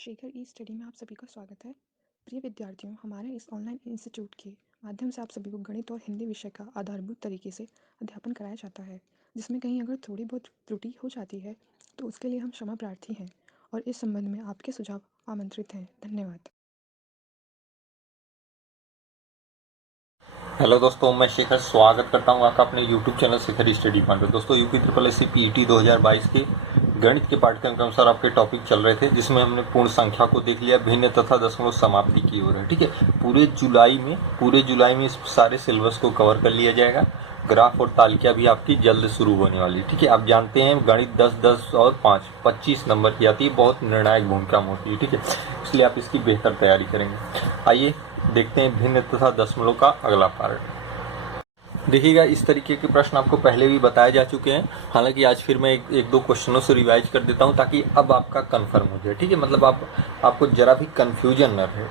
शेखर ई study में आप सभी का स्वागत है। प्रिय विद्यार्थियों, हमारे इस ऑनलाइन इंस्टीट्यूट के माध्यम से आप सभी को गणित और हिंदी विषय का आधारभूत तरीके से अध्यापन कराया जाता है, जिसमें कहीं अगर थोड़ी बहुत त्रुटि हो जाती है तो उसके लिए हम क्षमा प्रार्थी हैं और इस संबंध में आपके सुझाव आमंत्रित हैं। धन्यवाद। हेलो दोस्तों, मैं शेखर स्वागत करता हूं आपका अपने YouTube channel Shekhar study fund पर। दोस्तों, UP triple S C PET 2022 के गणित के पाठ्यक्रम के अनुसार आपके टॉपिक चल रहे थे, जिसमें हमने पूर्ण संख्या को देख लिया, भिन्न तथा दशमलव समाप्ति की ओर है। ठीक है, पूरे जुलाई में इस सारे सिलेबस को कवर कर लिया जाएगा। ग्राफ और तालिका भी आपकी जल्द शुरू होने वाली है। ठीक है, आप जानते हैं गणित 10 और 5 25 नंबर की आती है, बहुत निर्णायक भूमिका में होती है। ठीक है, इसलिए आप इसकी बेहतर तैयारी करेंगे। आइए देखते हैं भिन्न तथा दशमलव का अगला पार्ट। देखिएगा, इस तरीके के प्रश्न आपको पहले भी बताए जा चुके हैं। हालांकि आज फिर मैं एक दो क्वेश्चनों से रिवाइज कर देता हूं, ताकि अब आपका कंफर्म हो जाए। ठीक है, मतलब आपको जरा भी कंफ्यूजन न रहे।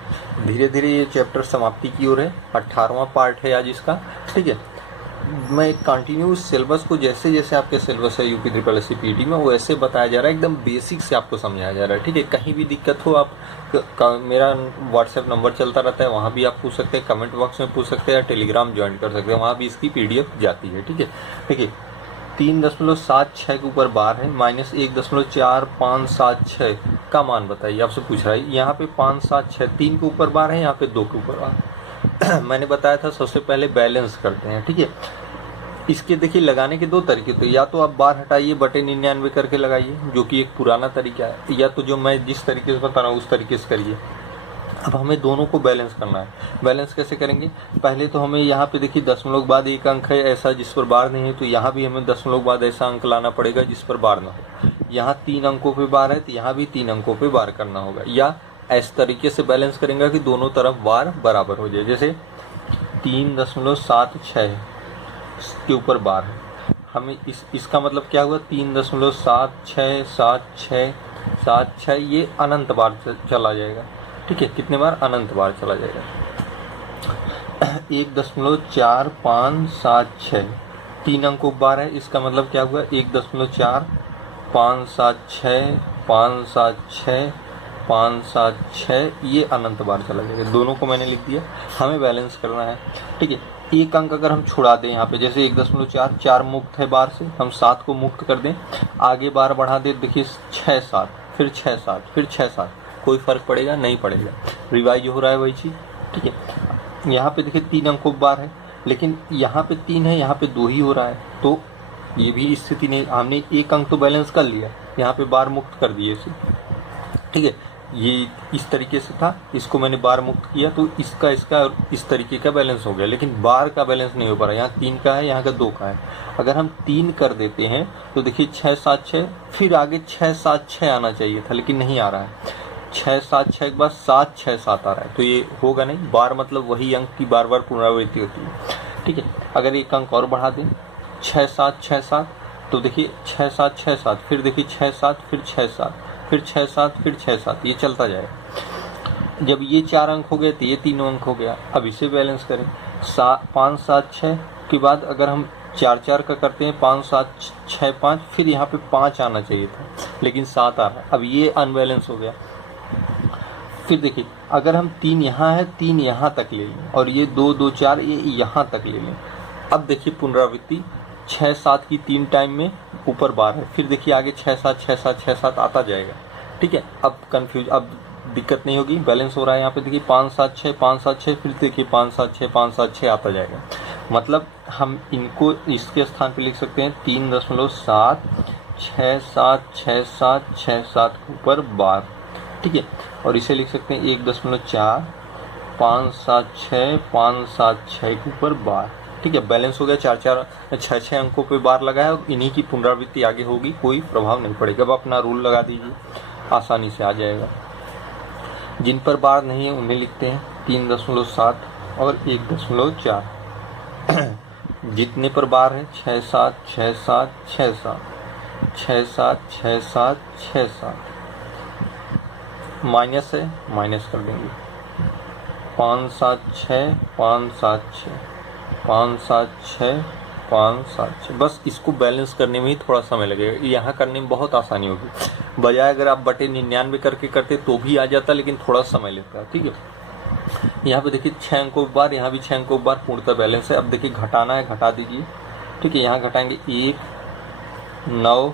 धीरे धीरे ये चैप्टर समाप्ति की ओर है। 18वां पार्ट है आज इसका। ठीक है, मैं कंटिन्यू सिलेबस को जैसे जैसे आपके सिलेबस है UP triple S C PET में, वो ऐसे बताया जा रहा है, एकदम बेसिक से आपको समझाया जा रहा है। ठीक है, कहीं भी दिक्कत हो आप मेरा व्हाट्सएप नंबर चलता रहता है, वहाँ भी आप पूछ सकते हैं, कमेंट बॉक्स में पूछ सकते हैं, टेलीग्राम ज्वाइन कर सकते हैं, वहाँ भी इसकी PDF जाती है। ठीक है, देखिए 3.76 के ऊपर बार है, -1.4576 का मान बताइए, आपसे पूछ रहा है। यहाँ पे 5 7 6 3 के ऊपर बार है, यहाँ पे 2 के ऊपर बार। मैंने बताया था सबसे पहले बैलेंस करते हैं। ठीक है, इसके देखिए लगाने के दो तरीके, तो या तो आप बार हटाइए बटे 99 करके लगाइए, जो कि एक पुराना तरीका है, या तो जो मैं जिस तरीके से बता रहा हूँ उस तरीके से करिए। अब हमें दोनों को बैलेंस करना है। बैलेंस कैसे करेंगे? पहले तो हमें यहाँ पे देखिए दशमलव के बाद एक अंक है ऐसा जिस पर बार नहीं है, तो यहाँ भी हमें दशमलव के बाद ऐसा अंक लाना पड़ेगा जिस पर बार ना हो। यहाँ 3 अंकों पे बार है, तो यहाँ भी 3 अंकों पे बार करना होगा। या इस तरीके से बैलेंस करेंगे कि दोनों तरफ बार बराबर हो जाए। जैसे 3.76 के ऊपर बार है, हमें इसका मतलब क्या हुआ? 3.767676 ये अनंत बार चला जाएगा। ठीक है, कितने बार? अनंत बार चला जाएगा। 1.4576 3 अंकों बार है, इसका मतलब क्या हुआ? 1.4576 ये अनंत बार चला जाएगा। दोनों को मैंने लिख दिया, हमें बैलेंस करना है। ठीक है, एक अंक अगर हम छुड़ा दें यहाँ पे, जैसे 1.4 मुक्त है बार से, हम 7 को मुक्त कर दें, आगे बार बढ़ा दें, देखिए 6 7 फिर 6 7 फिर 6 7, कोई फर्क पड़ेगा? नहीं पड़ेगा। रिवाइज हो रहा है वही चीज। ठीक है, यहाँ पे देखिए 3 अंकों बार है, लेकिन यहाँ पे 3 है, यहाँ पे 2 ही हो रहा है, तो ये भी स्थिति नहीं। हमने एक अंक तो बैलेंस कर लिया, यहाँ पे बार मुक्त कर दिए इसे। ठीक है, ये इस तरीके से था, इसको मैंने बार मुक्त किया, तो इसका इस तरीके का बैलेंस हो गया। लेकिन बार का बैलेंस नहीं हो पा रहा। यहाँ 3 का है, यहाँ का 2 का है। अगर हम 3 कर देते हैं तो देखिए 6 7 6, फिर आगे 6 7 6 आना चाहिए था, लेकिन नहीं आ रहा है। 6 7 6 के बाद 7 6 7 आ रहा है, तो ये होगा नहीं। बार मतलब वही अंक की बार बार पुनरावृत्ति होती है। ठीक है, अगर एक अंक और बढ़ा दें 6 7 6 7, तो देखिए 6 7 6 7, फिर देखिए 6 7 फिर 6 7 फिर 6 7 फिर 6 7, ये चलता जाएगा। जब ये 4 अंक हो गए तो ये 3 अंक हो गया। अब इसे बैलेंस करें, 5 7 6 के बाद अगर हम 4 4 का करते हैं, 5 7 6 5, फिर यहाँ पे 5 आना चाहिए था, लेकिन 7 आ रहा है। अब ये अनबैलेंस हो गया। फिर देखिए, अगर हम 3 यहाँ है, 3 यहाँ तक ले लें, और ये 2 2 4 ये यहाँ तक ले लें। अब देखिए पुनरावृत्ति 6 7 की 3 टाइम में ऊपर बार है, फिर देखिए आगे 6 7 6 7 6 7 आता जाएगा। ठीक है, अब अब दिक्कत नहीं होगी, बैलेंस हो रहा है। यहाँ पे देखिए 5 7 6 5 7 6, फिर देखिए 5 7 6 5 7 6 आता जाएगा। मतलब हम इनको इसके स्थान पे लिख सकते हैं 3.7 6 7 6 7 6 7 के ऊपर बार। ठीक है, और इसे लिख सकते हैं 1.4 5 7 6 5 7 6 के ऊपर बार। ठीक है, बैलेंस हो गया। 4 4 6 6 अंकों पे बार लगा है, और इन्हीं की पुनरावृत्ति आगे होगी, कोई प्रभाव नहीं पड़ेगा। अब अपना रूल लगा दीजिए, आसानी से आ जाएगा। जिन पर बार नहीं है उन्हें लिखते हैं 3.7 और 1.4। जितने पर बार है 6 7 6 7 6 7 6 7 6 7 6 7, माइनस है, माइनस कर देंगे। 5 7 6 5 7 6 5 7 6 5 7 6, बस इसको बैलेंस करने में ही थोड़ा समय लगेगा, यहाँ करने में बहुत आसानी होगी। बजाय अगर आप बटे 99 करके करते तो भी आ जाता, लेकिन थोड़ा समय लेता है। ठीक है, यहाँ पे देखिए 6 अंकों के बार, यहाँ भी 6 अंकों के बार पूर्णतः बैलेंस है। अब देखिए घटाना है, घटा दीजिए। ठीक है, यहाँ घटाएंगे 1 9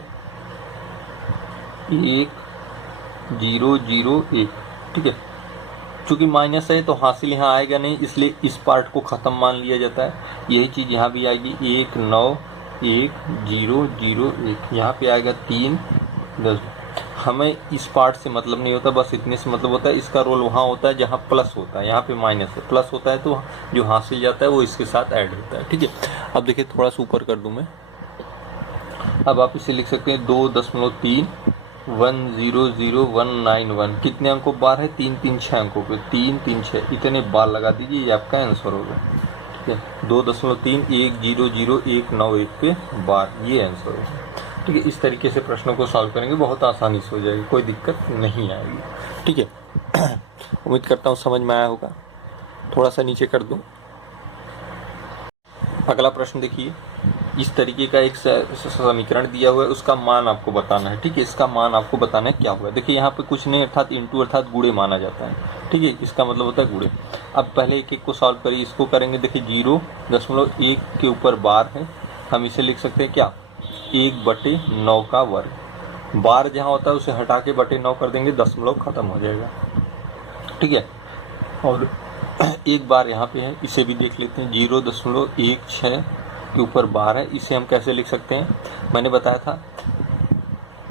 1 0 0 1। ठीक है, चूंकि माइनस है तो हासिल यहाँ आएगा नहीं, इसलिए इस पार्ट को खत्म मान लिया जाता है। यही चीज यहाँ भी आएगी 1 9 1 0 0 1। यहाँ पे आएगा 3 10। हमें इस पार्ट से मतलब नहीं होता, बस इतने से मतलब होता है। इसका रोल वहाँ होता है जहाँ प्लस होता है, यहाँ पे माइनस है। प्लस होता है तो जो हासिल जाता है वो इसके साथ ऐड होता है। ठीक है, अब देखिए थोड़ा सा ऊपर कर दूं मैं। अब आप इसे लिख सकते हैं 2.3 1009191। कितने अंकों बार है? 3 3 6 अंकों पे, 3 3 6 इतने बार लगा दीजिए, ये आपका आंसर होगा। ठीक है, 2.3100191 पे बार, ये आंसर होगा। ठीक है, इस तरीके से प्रश्नों को सॉल्व करेंगे, बहुत आसानी से हो जाएगी, कोई दिक्कत नहीं आएगी। ठीक है, उम्मीद करता हूँ समझ में आया होगा। थोड़ा सा नीचे कर दूं। अगला प्रश्न देखिए, इस तरीके का एक समीकरण दिया हुआ है, उसका मान आपको बताना है। ठीक है, इसका मान आपको बताना है क्या हुआ। देखिए यहाँ पे कुछ नहीं अर्थात इंटू अर्थात गुणे माना जाता है। ठीक है, इसका मतलब होता है गुणे। अब पहले एक एक को सॉल्व करिए। इसको करेंगे, देखिए 0.1 के ऊपर बार है, हम इसे लिख सकते हैं क्या? 1/9 का वर्ग। बार जहाँ होता है उसे हटा के बटे 9 कर देंगे, दशमलव खत्म हो जाएगा। ठीक है, और एक बार यहाँ पे है, इसे भी देख लेते हैं। 0.16 के ऊपर बार है, इसे हम कैसे लिख सकते हैं? मैंने बताया था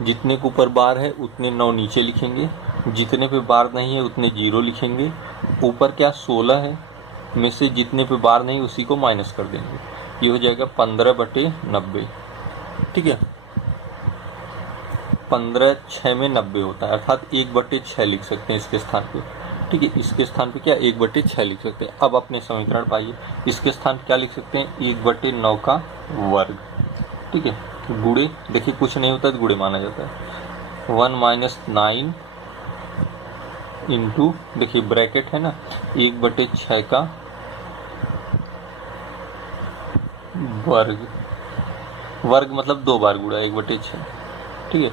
जितने के ऊपर बार है उतने 9 नीचे लिखेंगे, जितने पे बार नहीं है उतने 0 लिखेंगे। ऊपर क्या 16 है, में से जितने पे बार नहीं उसी को माइनस कर देंगे, ये हो जाएगा 15/90। ठीक है, 15 6 में 90 होता है, अर्थात 1/6 लिख सकते हैं इसके स्थान पे। ठीक है, इसके स्थान पे क्या 1/6 लिख सकते हैं। अब अपने समीकरण पाइए, इसके स्थान पे क्या लिख सकते हैं? 1/9 का वर्ग। ठीक है, गुणे, देखिए कुछ नहीं होता तो गुणे माना जाता है। 1 - 9 इंटू, देखिए ब्रैकेट है ना, 1/6 का वर्ग। वर्ग मतलब 2 बार गुणा 1/6। ठीक है,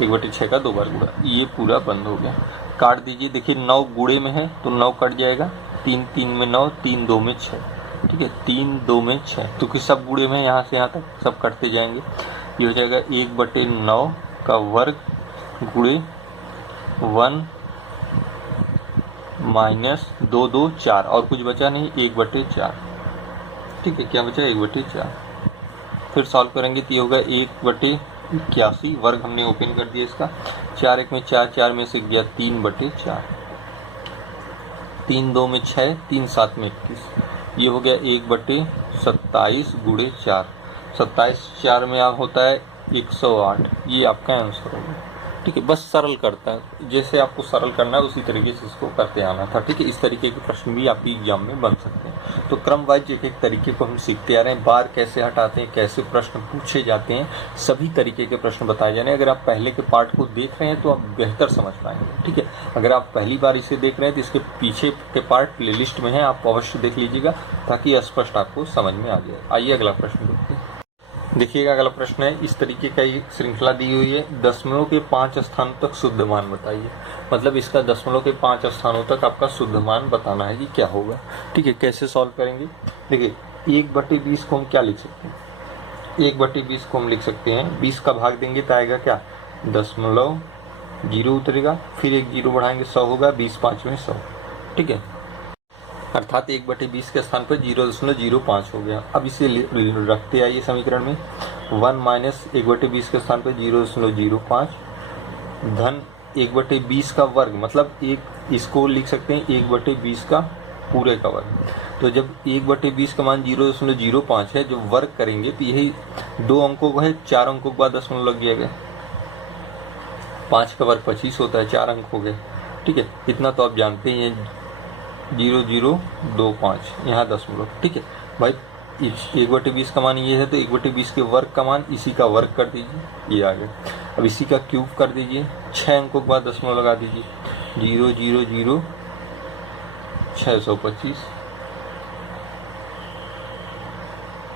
1/6 का 2 बार गुणा, ये पूरा बंद हो गया। काट दीजिए, देखिए 9 गुणे में है तो 9 कट जाएगा, 3 3 में 9, 3 2 में 6। ठीक है, 3 2 में 6, क्योंकि सब गुणे में यहाँ से यहाँ तक सब कटते जाएंगे। ये हो जाएगा 1/9 का वर्ग गुणे 1 - 2 2 4, और कुछ बचा नहीं, 1/4। ठीक है, क्या बचा? 1/4। फिर सॉल्व करेंगे तो ये होगा 1/81। वर्ग हमने ओपन कर दिया इसका, 4 1 में 4, 4 में से गया 3/4, 3 2 में 6, 3 7 में 21। ये हो गया 1/27 गुणे 4। 27 4 में होता है 108, ये आपका आंसर होगा। ठीक है, बस सरल करता है, जैसे आपको सरल करना है उसी तरीके से इसको करते आना था। ठीक है, इस तरीके के प्रश्न भी आपकी एग्जाम में बन सकते हैं। तो क्रम वाइज एक एक तरीके को हम सीखते आ रहे हैं। बार कैसे हटाते हैं, कैसे प्रश्न पूछे जाते हैं, सभी तरीके के प्रश्न बताए जा रहे हैं। अगर आप पहले के पार्ट को देख रहे हैं तो आप बेहतर समझ पाएंगे। ठीक है, अगर आप पहली बार इसे देख रहे हैं तो इसके पीछे के पार्ट प्ले लिस्ट में है, आप अवश्य देख लीजिएगा ताकि स्पष्ट आपको समझ में आ जाए। आइए अगला प्रश्न देखते हैं। देखिएगा, अगला प्रश्न है, इस तरीके का एक श्रृंखला दी हुई है, दशमलव के 5 स्थानों तक शुद्ध मान बताइए। मतलब इसका दशमलव के 5 स्थानों तक आपका शुद्ध मान बताना है कि क्या होगा। ठीक है, कैसे सॉल्व करेंगे? देखिए 1/20 को हम क्या लिख सकते हैं? 1/20 को हम लिख सकते हैं, 20 का भाग देंगे तो आएगा क्या? दशमलव, 0 उतरेगा, फिर एक 0 बढ़ाएंगे, 100 होगा, 20 5 में 100। ठीक है, अर्थात 1/20 के स्थान पर 0.05 हो गया। अब इसे रखते आइए समीकरण में, 1 - 1/20 के स्थान पर 0.05 धन 1/20 का वर्ग, मतलब एक इसको लिख सकते हैं 1/20 का पूरे का वर्ग। तो जब 1/20 का मान 0.05 है, जो वर्ग करेंगे तो यही 2 अंकों का है, 4 अंकों के बाद दशमलव लग जाएगा। 5 का वर्ग 25 होता है, 4 अंक हो गए। ठीक है, इतना तो आप जानते ही हैं, 0025 यहाँ दशमलव। ठीक है भाई, 1/20 का मान ये है तो 1/20 के वर्ग का मान इसी का वर्ग कर दीजिए, ये आ गया। अब इसी का क्यूब कर दीजिए, 6 अंकों के बाद दशमलव लगा दीजिए, 000 625,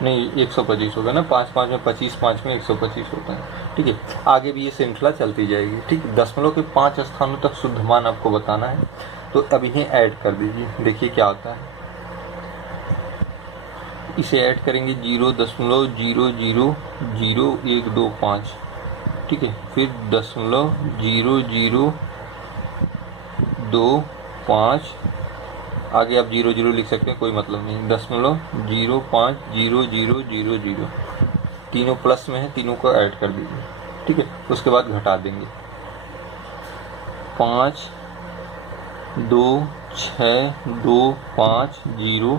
नहीं 125 होगा ना, 5 5 में 25, 5 में 125 होता है। ठीक है, आगे भी ये श्रृंखला चलती जाएगी। ठीक है, दशमलव के 5 स्थानों तक शुद्ध मान आपको बताना है, तो अब इन्हें ऐड कर दीजिए, देखिए क्या होता है। इसे ऐड करेंगे 0.000125, ठीक है, फिर 0.0025, आगे आप 00 लिख सकते हैं, कोई मतलब नहीं, 0.050000, तीनों प्लस में है, तीनों को ऐड कर दीजिए। ठीक है, उसके बाद घटा देंगे 5 2 6 2 5 0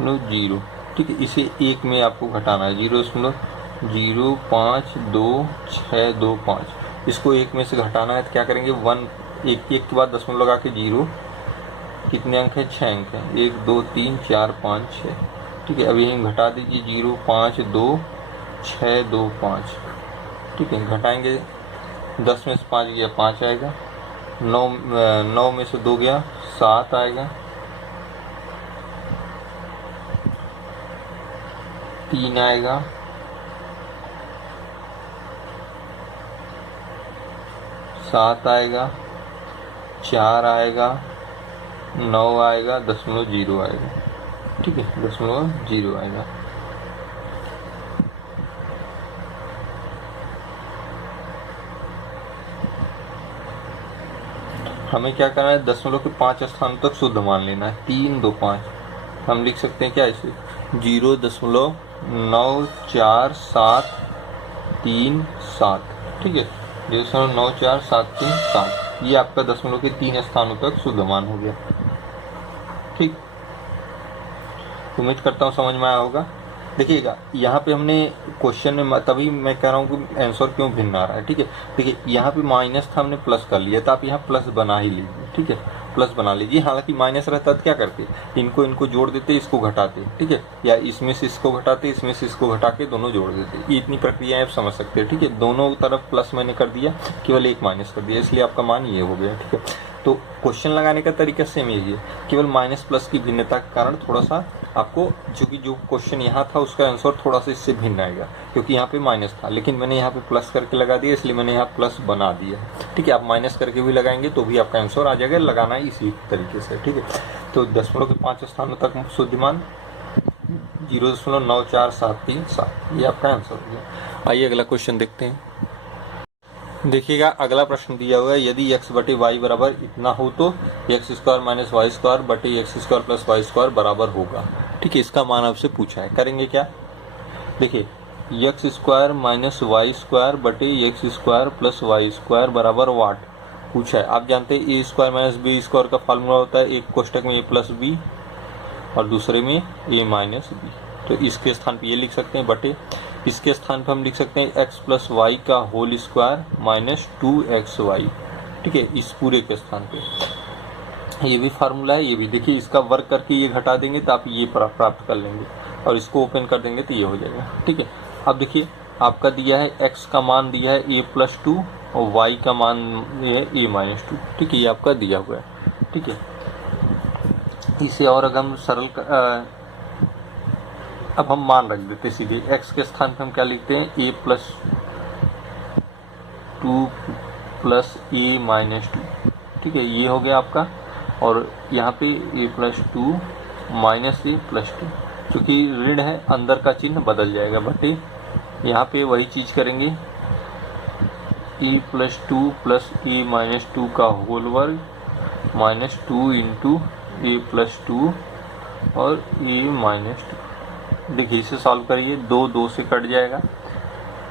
0। ठीक है, इसे एक में आपको घटाना है, 0.052625, इसको एक में से घटाना है तो क्या करेंगे, 1 एक के बाद दशमलव लगा के 0, कितने अंक है, 6 अंक है, 1 2 3 4 5 6। ठीक है, अब यही घटा दीजिए 0.52625। ठीक है, घटाएंगे 10 में से 5 गया 5 आएगा, 9 में से 2 गया 7 आएगा, 3 आएगा, 7 आएगा, 4 आएगा, 9 आएगा, 0.0 आएगा। ठीक है, 0.0 आएगा। हमें क्या करना है, दशमलव के 5 स्थानों तक शुद्ध मान लेना है, 3 2 5। हम लिख सकते हैं क्या इसे, 0.94737। ठीक है, 0.94737, ये आपका दशमलव के 3 स्थानों तक शुद्ध मान हो गया। ठीक, उम्मीद करता हूँ समझ में आया होगा। देखिएगा, यहाँ पे हमने क्वेश्चन में, तभी मैं कह रहा हूँ कि आंसर क्यों भिन्न आ रहा है। ठीक है, देखिए यहाँ पे माइनस था, हमने प्लस कर लिया, तो आप यहाँ प्लस बना ही लीजिए। ठीक है, प्लस बना लीजिए, हालांकि माइनस रहता तो क्या करते, इनको जोड़ देते, इसको घटाते। ठीक है, या इसमें से इसको घटाते, इसमें से इसको घटा के दोनों जोड़ देते। ये इतनी प्रक्रिया आप समझ सकते हैं। ठीक है, दोनों तरफ प्लस मैंने कर दिया, केवल एक माइनस कर दिया, इसलिए आपका मान ये हो गया। ठीक है, तो क्वेश्चन लगाने का तरीका सेम यही है, केवल माइनस प्लस की भिन्नता के कारण थोड़ा सा आपको, चूंकि जो क्वेश्चन यहाँ था उसका आंसर थोड़ा सा इससे भिन्न आएगा, क्योंकि यहाँ पे माइनस था, लेकिन मैंने यहाँ पे प्लस करके लगा दिया, इसलिए मैंने यहाँ प्लस बना दिया। ठीक है, आप माइनस करके भी लगाएंगे तो भी आपका आंसर आ जाएगा, लगाना है इसी तरीके से। ठीक है, तो दशमलव के 5 स्थानों तक शुद्ध मान 0.94737, ये आपका आंसर हो गया। आइए अगला क्वेश्चन देखते हैं। देखिएगा, अगला प्रश्न दिया हुआ है, यदि x बटे वाई बराबर इतना हो तो x square minus y square बटे x square plus y square बराबर होगा। ठीक है, इसका मान आपसे पूछा है, करेंगे क्या। देखिए, x square minus y square बटे x square plus y square बराबर वाट पूछा है। आप जानते हैं A square minus B square का फार्मूला होता है, एक कोष्टक में ए प्लस बी और दूसरे में ए माइनस बी, तो इसके स्थान पे ये लिख सकते हैं, बटे इसके स्थान पे हम लिख सकते हैं x प्लस वाई का होल स्क्वायर माइनस 2xy। ठीक है, इस पूरे के स्थान पे ये भी फार्मूला है, ये भी। देखिए, इसका वर्क करके ये घटा देंगे तो आप ये प्राप्त कर लेंगे, और इसको ओपन कर देंगे तो ये हो जाएगा। ठीक है, अब देखिए आपका दिया है x का मान दिया है a प्लस 2 और y का मान ये है a माइनस 2। ठीक है, ये आपका दिया हुआ है। ठीक है, इसे और अगर हम सरल अब हम मान रख देते सीधे, x के स्थान पे हम क्या लिखते हैं, a plus 2 plus a minus 2। ठीक है, ये हो गया आपका, और यहाँ पे a plus 2 minus a plus 2, क्योंकि ऋण है अंदर का चिन्ह बदल जाएगा, बटे यहाँ पे वही चीज करेंगे, a plus 2 plus a minus 2 का होल वर्ग माइनस 2 इंटू a प्लस 2 और a माइनस 2। देखिए, इसे सॉल्व करिए, 2 से कट जाएगा,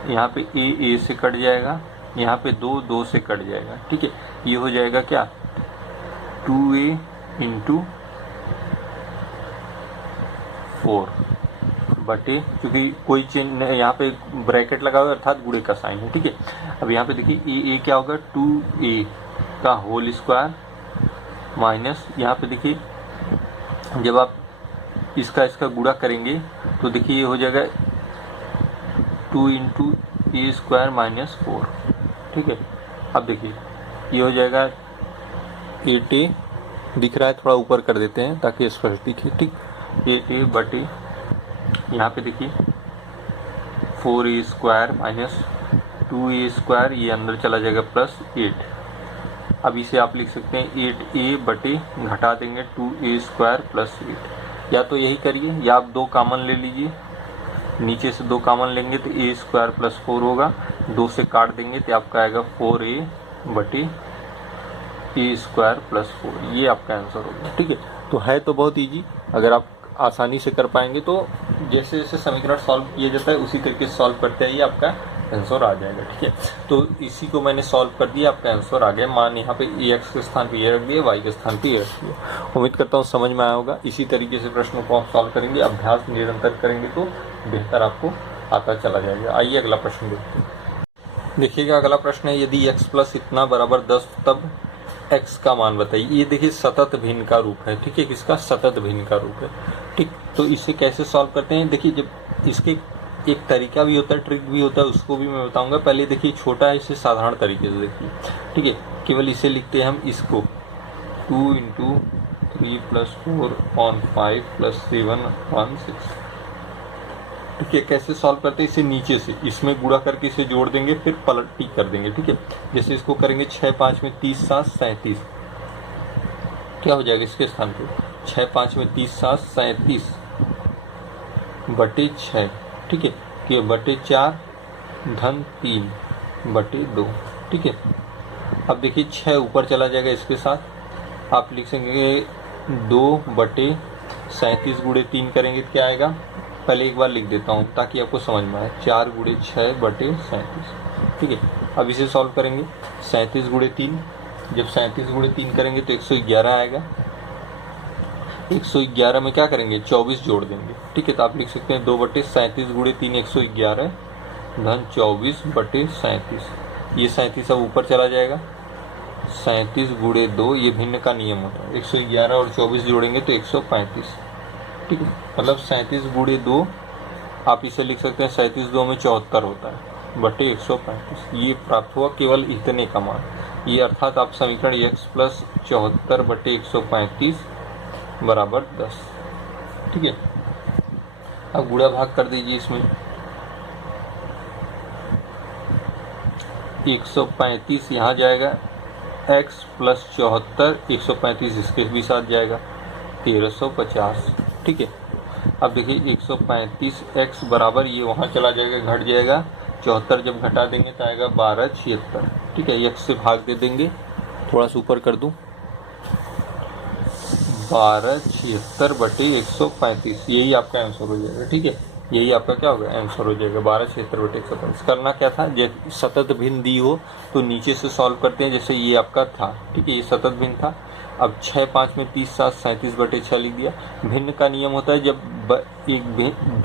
यहाँ पे a से कट जाएगा, यहाँ पे 2 से कट जाएगा। ठीक है, ये हो जाएगा क्या, 2a इंटू 4 बटे, क्योंकि कोई चिन्ह यहाँ पे ब्रैकेट लगा हुआ है, अर्थात गुणे का साइन है। ठीक है, अब यहाँ पे देखिए a क्या होगा, 2a का होल स्क्वायर माइनस, यहाँ पे देखिए जब आप इसका गुणा करेंगे तो देखिए ये हो जाएगा 2 इंटू ए स्क्वायर माइनस 4। ठीक है, अब देखिए ये हो जाएगा 8a, दिख रहा है, थोड़ा ऊपर कर देते हैं ताकि स्पष्ट दिखे। ठीक, 8a बटे यहाँ पे देखिए 4a स्क्वायर माइनस 2a² ये अंदर चला जाएगा प्लस 8। अब इसे आप लिख सकते हैं 8a बटे घटा देंगे 2a² प्लस 8। या तो यही करिए या आप 2 कॉमन ले लीजिए, नीचे से 2 कॉमन लेंगे तो a² प्लस 4 होगा, 2 से काट देंगे तो आपका आएगा 4a बटे a² प्लस 4। ये आपका आंसर होगा। ठीक है, तो है तो बहुत ईजी, अगर आप आसानी से कर पाएंगे तो जैसे जैसे समीकरण सॉल्व किया जाता है उसी तरीके से सॉल्व करते ही आपका आंसर आ जाएगा। ठीक है, तो इसी को मैंने सॉल्व कर दिया, आपका आंसर आ गया। मान यहाँ पे x के स्थान पे ये रख दिया, y के स्थान पे ये रख दिया। उम्मीद करता हूँ समझ में आया होगा। इसी तरीके से प्रश्नों को आप सॉल्व करेंगे, अभ्यास निरंतर करेंगे तो बेहतर आपको आता चला जाएगा। आइए अगला प्रश्न देखते हैं। देखिएगा अगला प्रश्न है, यदि x प्लस इतना बराबर 10 तब x का मान बताइए। ये देखिए सतत भिन्न का रूप है। ठीक है, किसका? सतत भिन्न का रूप है। ठीक, तो इसे कैसे सॉल्व करते हैं? देखिए जब इसके एक तरीका भी होता है, ट्रिक भी होता है, उसको भी मैं बताऊंगा। पहले देखिए छोटा है, इसे साधारण तरीके से देखिए। ठीक है, केवल इसे लिखते हैं हम इसको 2 × 3 + 4/5 + 7/6। ठीक है, कैसे सॉल्व करते हैं? इसे नीचे से इसमें गुणा करके इसे जोड़ देंगे, फिर पलटी कर देंगे। ठीक है, जैसे इसको करेंगे 6 × 5 = 30, 7 = 37। क्या हो जाएगा इसके स्थान पे? 6 × 5 = 30, 7 = 37 बटे 6। ठीक है, कि बटे 4 धन 3 बटे 2। ठीक है, अब देखिए 6 ऊपर चला जाएगा, इसके साथ आप लिख सकेंगे 2 बटे 37 × 3 करेंगे तो क्या आएगा? पहले एक बार लिख देता हूँ ताकि आपको समझ में आए। 4 × 6 बटे 37। ठीक है, अब इसे सॉल्व करेंगे 37 × 3। जब 37 × 3 करेंगे तो 111 आएगा। 111 में क्या करेंगे? 24 जोड़ देंगे। ठीक है, तो आप लिख सकते हैं 2 बटे 37 × 3 111 धन 24 बटे 37। ये 37 अब ऊपर चला जाएगा। 37 × 2 ये भिन्न का नियम होता है। 111 और 24 जोड़ेंगे तो 135। ठीक है, मतलब 37 × 2 आप इसे लिख सकते हैं 37 2 में 74 होता है बटे 135। ये प्राप्त हुआ केवल इतने का मान। ये अर्थात आप समीकरण x प्लस 74 बटे 135 बराबर 10। ठीक है, अब गुणा भाग कर दीजिए इसमें। 135 यहाँ जाएगा, x प्लस 74 135 इसके भी साथ जाएगा, 1350। ठीक है, अब देखिए 135x बराबर ये वहाँ चला जाएगा, घट जाएगा। 74 जब घटा देंगे तो आएगा 1276। ठीक है, x से भाग दे देंगे, थोड़ा सा ऊपर कर दूँ, 1276 बटे 135। यही आपका आंसर हो जाएगा। ठीक है, यही आपका क्या होगा? आंसर हो जाएगा 1276 बटे 135। करना क्या था? जब सतत भिन्न दी हो तो नीचे से सॉल्व करते हैं, जैसे ये आपका था। ठीक है, ये सतत भिन्न था। अब 6 × 5 = 30, 7 = 37 बटे 6 लिख दिया। भिन्न का नियम होता है जब एक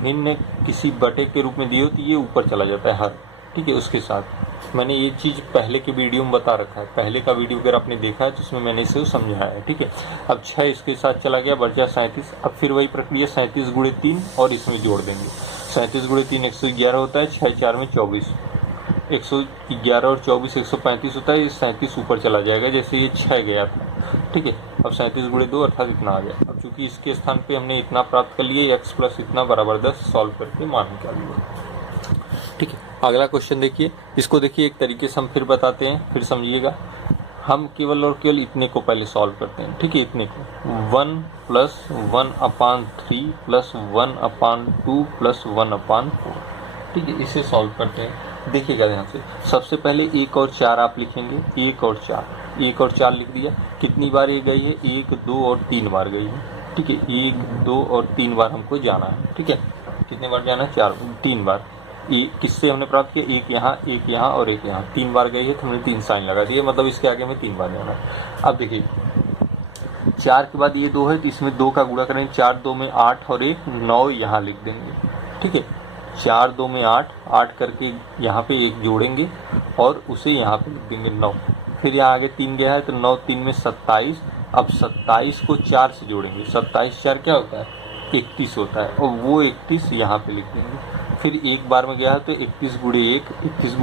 भिन्न किसी बटे के रूप में दी हो तो ये ऊपर चला जाता है हर। ठीक है, उसके साथ मैंने ये चीज़ पहले के वीडियो में बता रखा है। पहले का वीडियो अगर आपने देखा है तो उसमें मैंने इसे समझाया है। ठीक है, अब 6 इसके साथ चला गया, बचा 37। अब फिर वही प्रक्रिया 37 × 3 और इसमें जोड़ देंगे। 37 × 3 111 होता है, 6 × 4 = 24। 111 और 24 135 होता है। ये 37 ऊपर चला जाएगा, जैसे ये 6 गया था। ठीक है, अब 37 × 2 अर्थात इतना आ गया। अब चूंकि इसके स्थान पे हमने इतना प्राप्त कर लिया, x प्लस इतना बराबर 10 सॉल्व करके मान निकाल लिया। ठीक है, अगला क्वेश्चन देखिए। इसको देखिए एक तरीके से हम फिर बताते हैं, फिर समझिएगा। हम केवल और केवल इतने को पहले सॉल्व करते हैं। ठीक है, इतने को 1 + 1/3 + 1/2 + 1/4। ठीक है, इसे सॉल्व करते हैं। देखिएगा ध्यान से, सबसे पहले 1 और 4 आप लिखेंगे। 1 और 4 लिख दिया। कितनी बार ये गई है? 1, 2 और 3 बार गई है। ठीक है, 1, 2 और 3 बार हमको जाना है। ठीक है, कितने बार जाना है? 3 बार। ये किससे हमने प्राप्त किया? एक यहाँ और एक यहाँ। 3 बार गई है तो हमने 3 साइन लगा दिए, मतलब इसके आगे में 3 बार जाना है। अब देखिए 4 के बाद ये 2 है तो इसमें 2 का गुणा करेंगे। 4 2 में 8 और 1 9 यहाँ लिख देंगे। ठीक है, 4 2 में 8 करके यहाँ पे 1 जोड़ेंगे और उसे यहाँ पे लिख देंगे 9। फिर यहाँ आगे 3 गया है तो 9 3 में 27। अब 27 को 4 से जोड़ेंगे। 27 4 क्या होता है? 31 होता है, और वो 31 यहाँ पे लिख देंगे। फिर एक बार में गया है तो 31 ×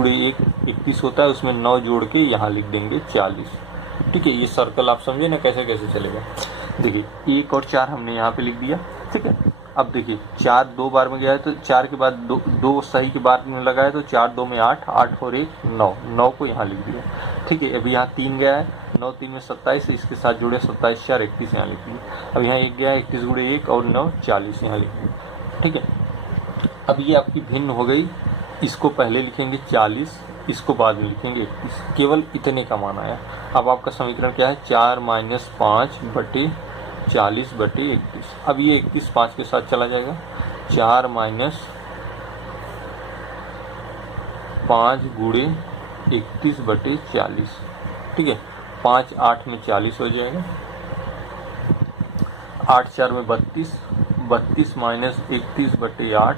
1 31 होता है, उसमें 9 जोड़ के यहाँ लिख देंगे 40। ठीक है, ये सर्कल आप समझे ना कैसे कैसे चलेगा। देखिए 1 और 4 हमने यहाँ पे लिख दिया। ठीक है, अब देखिए 4 दो बार में गया है तो 4 के बाद दो सही के बार में लगा है तो 4 दो में 8, 8 और 1 9, 9 को यहाँ लिख दिया। ठीक है, अभी यहाँ 3 गया है, 9 3 में 27, इसके साथ जुड़े 27 4 31 यहाँ लिख दिया। अब यहाँ 1 गया है, 31 गुणे 1 और 9 40 यहाँ लिख दिया। ठीक है, अब ये आपकी भिन्न हो गई, इसको पहले लिखेंगे 40, इसको बाद में लिखेंगे 31, केवल इतने का मान आया। अब आपका समीकरण क्या है, 4 - 5 बटे 40 बटे 31। अब ये 31 5 के साथ चला जाएगा, 4 - 5 गुणे 31 बटे 40। ठीक है, 5 8 में 40 हो जाएगा, 8 4 में 32, 32 - 31 बटे 8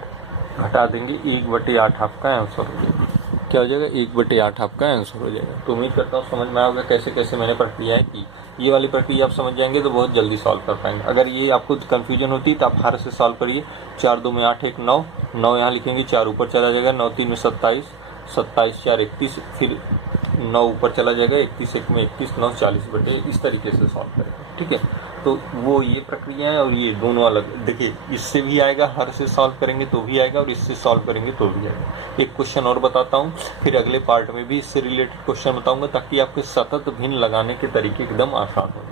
घटा देंगे, 1 बटे 8 आपका आंसर हो जाएगा। क्या हो जाएगा, 1 बटे 8 आपका आंसर हो जाएगा। तो उम्मीद करता हूँ समझ में आएगा कैसे कैसे मैंने प्रक्रियाएं की। ये वाली प्रक्रिया आप समझ जाएंगे तो बहुत जल्दी सॉल्व कर पाएंगे। अगर ये आपको कन्फ्यूजन होती तो आप हर से सॉल्व करिए। 4 2 में 8 1 9, 9 यहाँ लिखेंगे, 4 ऊपर चला जाएगा, 9 3 में 27, 27 4 31, फिर 9 ऊपर चला जाएगा, 31 1 में 31, 9 40 बटे, इस तरीके से सॉल्व करेंगे। ठीक है, तो वो ये प्रक्रिया है और ये दोनों अलग। देखिए इससे भी आएगा, हर से सॉल्व करेंगे तो भी आएगा और इससे सॉल्व करेंगे तो भी आएगा। एक क्वेश्चन और बताता हूँ, फिर अगले पार्ट में भी इससे रिलेटेड क्वेश्चन बताऊंगा ताकि आपके सतत भिन्न लगाने के तरीके एकदम आसान हो जाए।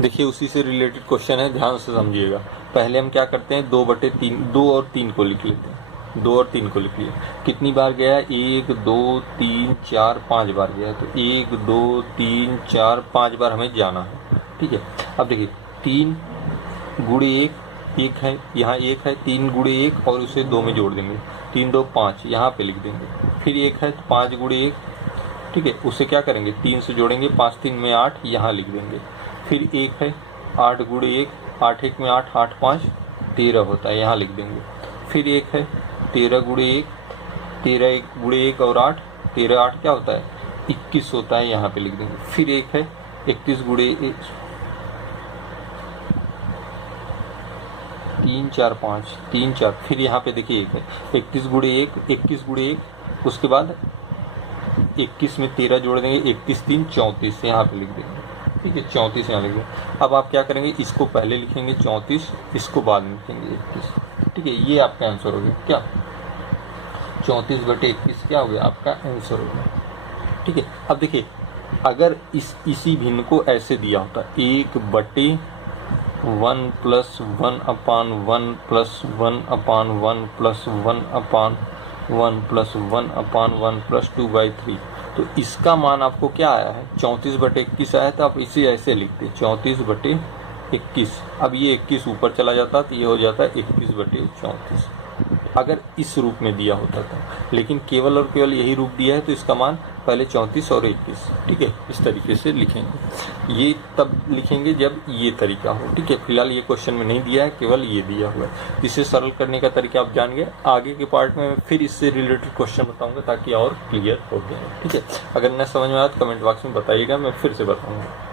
देखिए उसी से रिलेटेड क्वेश्चन है, ध्यान से समझिएगा। पहले हम क्या करते हैं, 2 बटे 3, 2 और 3 को लिख लेते हैं। 2 और 3 को लिख लिया, कितनी बार गया है, 1 2 3 4 5 बार गया है। तो 1 2 3 4 5 बार हमें जाना है। ठीक है, अब देखिए 3 गुणे 1, 1 है यहाँ, 1 है, 3 गुणे 1 और उसे 2 में जोड़ देंगे, 3 2 5 यहाँ पे लिख देंगे। फिर 1 है तो 5 गुणे 1, ठीक है, उसे क्या करेंगे, 3 से जोड़ेंगे, 5 3 में 8 यहाँ लिख देंगे। फिर 1 है, 8 गुणे 1, 8 1 में 8, 8 5 13 होता है, यहाँ लिख देंगे। फिर 1 है, 13 गुणे 1, 13 1 गुणे 1 और 8, 13 8 क्या होता है, 21 होता है, यहाँ पे लिख देंगे। फिर 1 है, 31 गुणे 3 4 5, 3 4, फिर यहाँ पे देखिए 1 है, 31 गुणे 1, 21 गुणे 1, उसके बाद 21 में 13 जोड़ देंगे, 31 3 34 यहाँ पे लिख देंगे। ठीक है, 34 यहाँ लिख देंगे। अब आप क्या करेंगे, इसको पहले लिखेंगे 34, इसको बाद में लिखेंगे 21। ठीक है, ये आपका आंसर हो गया। क्या 34 बटे 21 क्या हो गया, आपका आंसर हो गया। ठीक है, अब देखिए अगर इसी भिन्न को ऐसे दिया होता, 1 बटे 1 प्लस 1 अपान 1 प्लस 1 अपान 1 प्लस 1 अपान 1 प्लस 1 अपान 1 प्लस 2/3, तो इसका मान आपको क्या आया है, 34 बटे 21 आया। तो आप इसे ऐसे लिखते 34 बटे 21। अब ये 21 ऊपर चला जाता तो ये हो जाता है 21 बटे 34, अगर इस रूप में दिया होता था। लेकिन केवल और केवल यही रूप दिया है तो इसका मान पहले 34 और 21। ठीक है, इस तरीके से लिखेंगे। ये तब लिखेंगे जब ये तरीका हो। ठीक है, फिलहाल ये क्वेश्चन में नहीं दिया है, केवल ये दिया हुआ है। इसे सरल करने का तरीका आप जान गए। आगे के पार्ट में फिर इससे रिलेटेड क्वेश्चन बताऊंगा ताकि और क्लियर हो जाए। ठीक है, अगर न समझ में आया तो कमेंट बॉक्स में बताइएगा, मैं फिर से बताऊंगा।